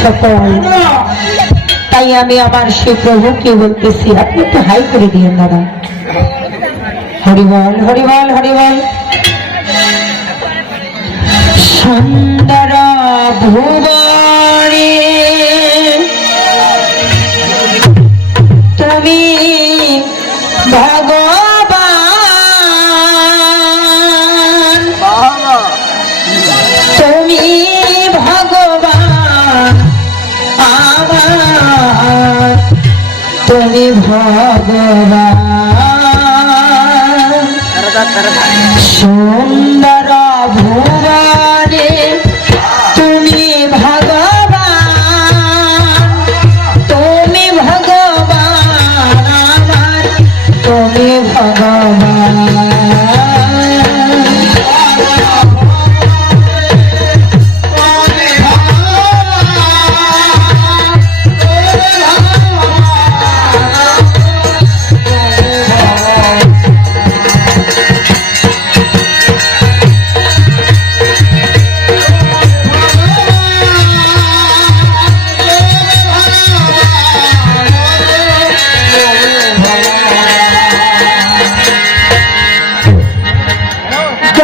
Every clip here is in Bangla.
সফল। তাই আমি আমার সে প্রভুকে বলতেছি, আপনি একটু হাই করে দিয়ে দাদা। হরিবল হরিবল হরিবল। সামনে জানি সুন্দর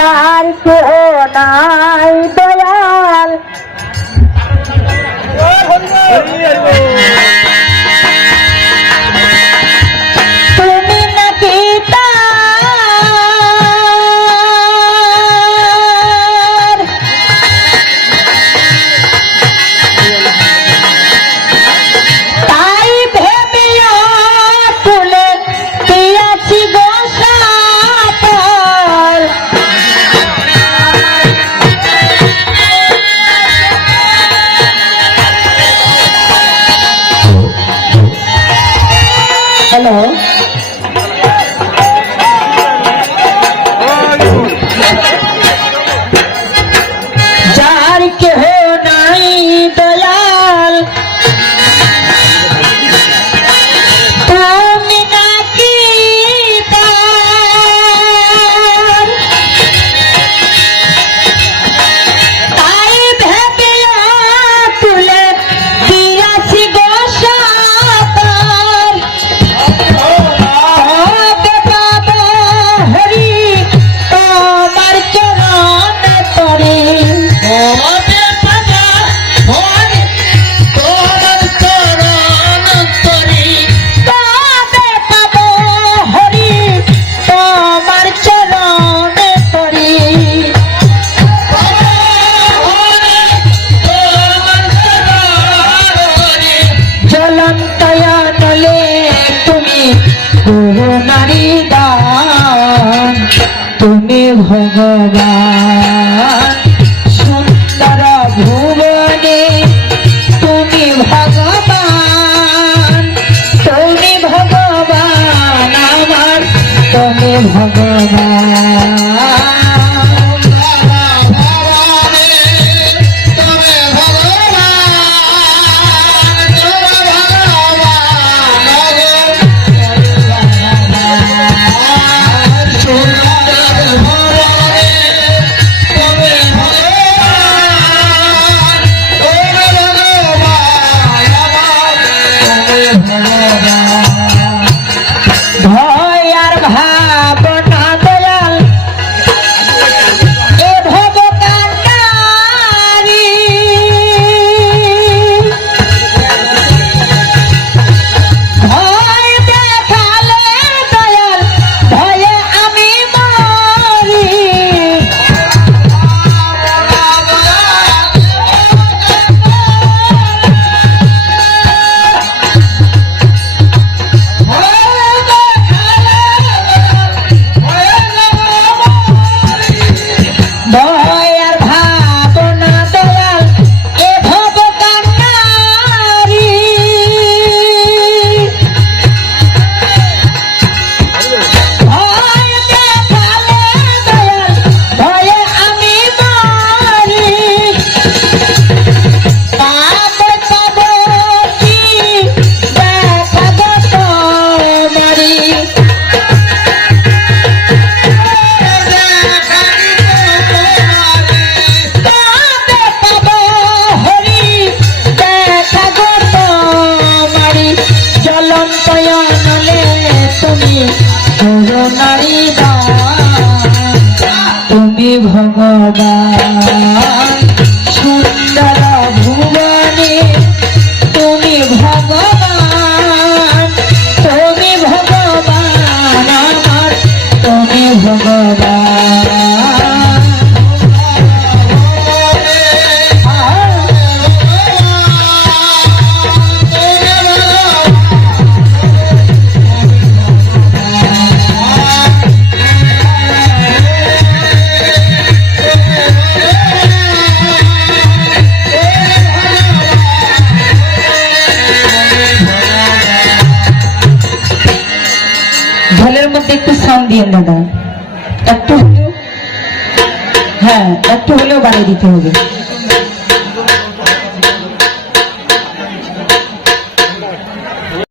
การเชื่อนาย ভগবান। তুমি ভগবান সুন্দর ভুবনে তুমি ভগবান। একটু সাউন্ড দিয়েন দাদা একটু হ্যাঁ একটু হলেও বাড়িয়ে দিতে হবে।